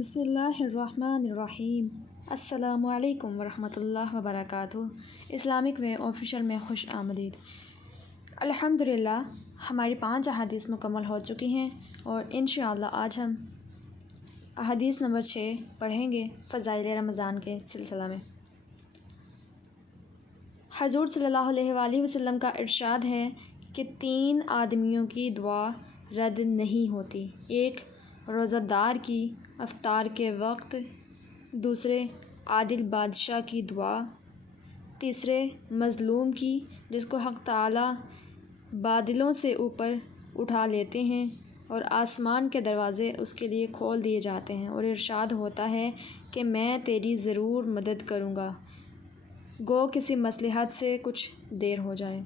بسم اللہ الرحمن الرحیم۔ السلام علیکم ورحمۃ اللہ وبرکاتہ۔ اسلامک وے آفیشیل میں خوش آمدید۔ الحمدللہ ہماری 5 احادیث مکمل ہو چکی ہیں اور انشاءاللہ آج ہم احادیث نمبر 6 پڑھیں گے فضائل رمضان کے سلسلہ میں۔ حضور صلی اللہ علیہ وآلہ وسلم کا ارشاد ہے کہ 3 آدمیوں کی دعا رد نہیں ہوتی۔ ایک روزہ دار کی افطار کے وقت، دوسرے عادل بادشاہ کی دعا، تیسرے مظلوم کی جس کو حق تعالیٰ بادلوں سے اوپر اٹھا لیتے ہیں اور آسمان کے دروازے اس کے لیے کھول دیے جاتے ہیں اور ارشاد ہوتا ہے کہ میں تیری ضرور مدد کروں گا، گو کسی مصلحت سے کچھ دیر ہو جائے۔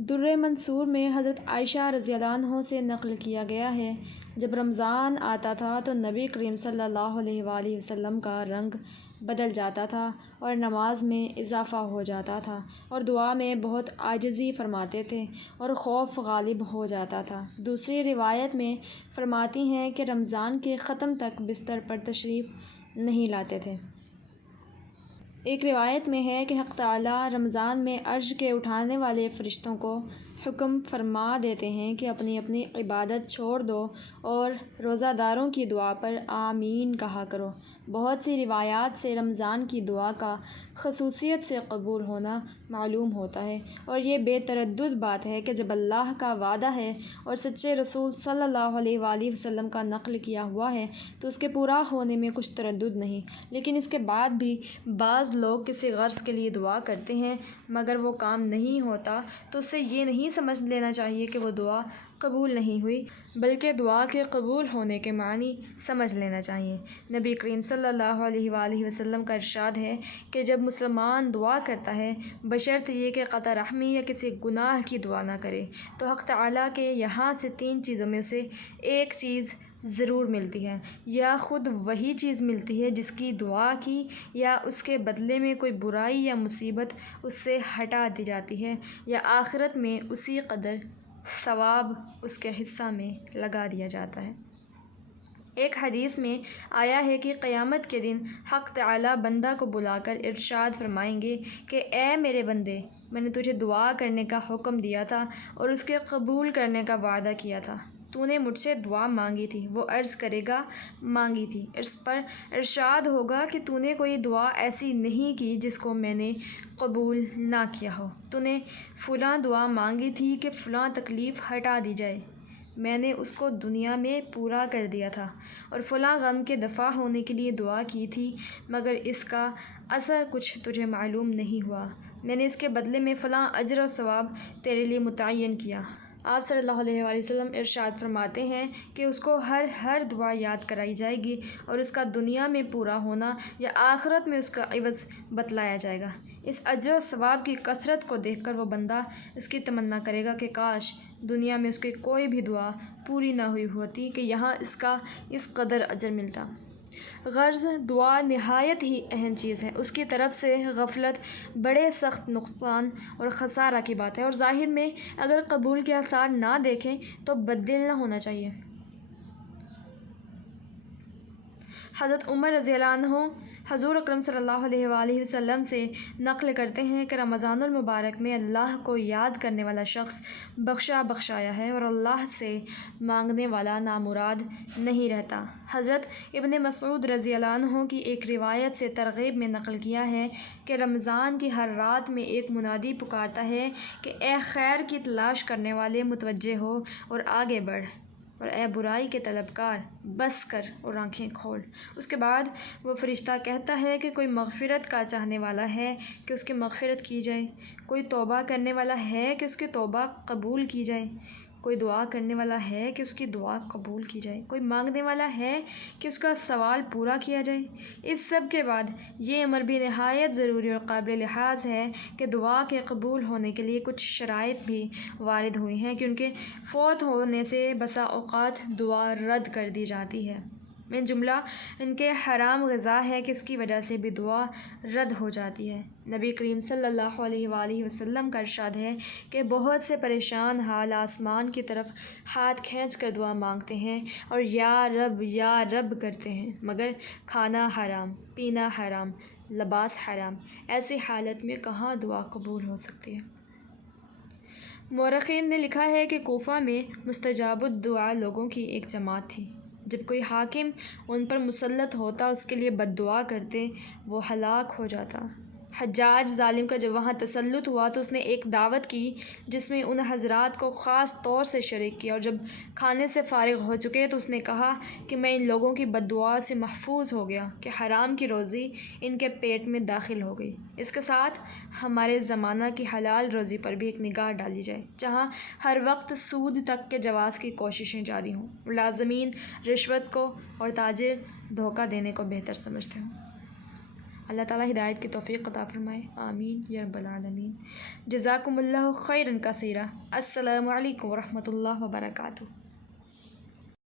درِ منصور میں حضرت عائشہ رضی اللہ عنہ سے نقل کیا گیا ہے، جب رمضان آتا تھا تو نبی کریم صلی اللہ علیہ وآلہ وسلم کا رنگ بدل جاتا تھا اور نماز میں اضافہ ہو جاتا تھا اور دعا میں بہت عاجزی فرماتے تھے اور خوف غالب ہو جاتا تھا۔ دوسری روایت میں فرماتی ہیں کہ رمضان کے ختم تک بستر پر تشریف نہیں لاتے تھے۔ ایک روایت میں ہے کہ حق تعالیٰ رمضان میں عرش کے اٹھانے والے فرشتوں کو حکم فرما دیتے ہیں کہ اپنی اپنی عبادت چھوڑ دو اور روزہ داروں کی دعا پر آمین کہا کرو۔ بہت سی روایات سے رمضان کی دعا کا خصوصیت سے قبول ہونا معلوم ہوتا ہے اور یہ بے تردد بات ہے کہ جب اللہ کا وعدہ ہے اور سچے رسول صلی اللہ علیہ وآلہ وسلم کا نقل کیا ہوا ہے تو اس کے پورا ہونے میں کچھ تردد نہیں۔ لیکن اس کے بعد بھی بعض لوگ کسی غرض کے لیے دعا کرتے ہیں مگر وہ کام نہیں ہوتا تو اس سے یہ نہیں سمجھ لینا چاہیے کہ وہ دعا قبول نہیں ہوئی، بلکہ دعا کے قبول ہونے کے معنی سمجھ لینا چاہیے۔ نبی کریم صلی اللہ علیہ وآلہ وسلم کا ارشاد ہے کہ جب مسلمان دعا کرتا ہے بشرط یہ کہ قطع رحمی یا کسی گناہ کی دعا نہ کرے تو حق تعالیٰ کے یہاں سے 3 چیزوں میں سے ایک چیز ضرور ملتی ہے، یا خود وہی چیز ملتی ہے جس کی دعا کی، یا اس کے بدلے میں کوئی برائی یا مصیبت اس سے ہٹا دی جاتی ہے، یا آخرت میں اسی قدر ثواب اس کے حصہ میں لگا دیا جاتا ہے۔ ایک حدیث میں آیا ہے کہ قیامت کے دن حق تعالیٰ بندہ کو بلا کر ارشاد فرمائیں گے کہ اے میرے بندے، میں نے تجھے دعا کرنے کا حکم دیا تھا اور اس کے قبول کرنے کا وعدہ کیا تھا، تو نے مجھ سے دعا مانگی تھی۔ وہ عرض کرے گا مانگی تھی۔ اس پر ارشاد ہوگا کہ تو نے کوئی دعا ایسی نہیں کی جس کو میں نے قبول نہ کیا ہو، تو نے فلاں دعا مانگی تھی کہ فلاں تکلیف ہٹا دی جائے، میں نے اس کو دنیا میں پورا کر دیا تھا، اور فلاں غم کے دفع ہونے کے لیے دعا کی تھی مگر اس کا اثر کچھ تجھے معلوم نہیں ہوا، میں نے اس کے بدلے میں فلاں اجر و ثواب تیرے لیے متعین کیا۔ آپ صلی اللہ علیہ وآلہ وسلم ارشاد فرماتے ہیں کہ اس کو ہر دعا یاد کرائی جائے گی اور اس کا دنیا میں پورا ہونا یا آخرت میں اس کا عوض بتلایا جائے گا۔ اس اجر و ثواب کی کثرت کو دیکھ کر وہ بندہ اس کی تمنا کرے گا کہ کاش دنیا میں اس کی کوئی بھی دعا پوری نہ ہوئی ہوتی کہ یہاں اس کا اس قدر اجر ملتا۔ غرض دعا نہایت ہی اہم چیز ہے، اس کی طرف سے غفلت بڑے سخت نقصان اور خسارہ کی بات ہے، اور ظاہر میں اگر قبول کے آثار نہ دیکھیں تو بددل نہ ہونا چاہیے۔ حضرت عمر رضی اللہ عنہ حضور اکرم صلی اللہ علیہ وآلہ وسلم سے نقل کرتے ہیں کہ رمضان المبارک میں اللہ کو یاد کرنے والا شخص بخشایا ہے اور اللہ سے مانگنے والا نامراد نہیں رہتا۔ حضرت ابن مسعود رضی اللہ عنہ کی ایک روایت سے ترغیب میں نقل کیا ہے کہ رمضان کی ہر رات میں ایک منادی پکارتا ہے کہ اے خیر کی تلاش کرنے والے متوجہ ہو اور آگے بڑھ، اور اے برائی کے طلبکار بس کر اور آنکھیں کھول۔ اس کے بعد وہ فرشتہ کہتا ہے کہ کوئی مغفرت کا چاہنے والا ہے کہ اس کی مغفرت کی جائے، کوئی توبہ کرنے والا ہے کہ اس کی توبہ قبول کی جائے، کوئی دعا کرنے والا ہے کہ اس کی دعا قبول کی جائے، کوئی مانگنے والا ہے کہ اس کا سوال پورا کیا جائے۔ اس سب کے بعد یہ امر بھی نہایت ضروری اور قابل لحاظ ہے کہ دعا کے قبول ہونے کے لیے کچھ شرائط بھی وارد ہوئی ہیں کہ ان کے فوت ہونے سے بسا اوقات دعا رد کر دی جاتی ہے۔ میں جملہ ان کے حرام غذا ہے کہ اس کی وجہ سے بھی دعا رد ہو جاتی ہے۔ نبی کریم صلی اللہ علیہ وآلہ وسلم کا ارشاد ہے کہ بہت سے پریشان حال آسمان کی طرف ہاتھ کھینچ کر دعا مانگتے ہیں اور یا رب کرتے ہیں، مگر کھانا حرام، پینا حرام، لباس حرام، ایسی حالت میں کہاں دعا قبول ہو سکتی ہے؟ مورخین نے لکھا ہے کہ کوفہ میں مستجاب الدعا لوگوں کی ایک جماعت تھی۔ جب کوئی حاکم ان پر مسلط ہوتا، اس کے لیے بد دعا کرتے، وہ ہلاک ہو جاتا۔ حجاج ظالم کا جب وہاں تسلط ہوا تو اس نے ایک دعوت کی جس میں ان حضرات کو خاص طور سے شریک کیا، اور جب کھانے سے فارغ ہو چکے تو اس نے کہا کہ میں ان لوگوں کی بد دعا سے محفوظ ہو گیا کہ حرام کی روزی ان کے پیٹ میں داخل ہو گئی۔ اس کے ساتھ ہمارے زمانہ کی حلال روزی پر بھی ایک نگاہ ڈالی جائے، جہاں ہر وقت سود تک کے جواز کی کوششیں جاری ہوں، ملازمین رشوت کو اور تاجر دھوکہ دینے کو بہتر سمجھتے ہوں۔ اللہ تعالیٰ ہدایت کی توفیق عطا فرمائے، آمین یا رب العالمین۔ جزاکم اللہ خیرا کثیرا۔ السلام علیکم ورحمۃ اللہ وبرکاتہ۔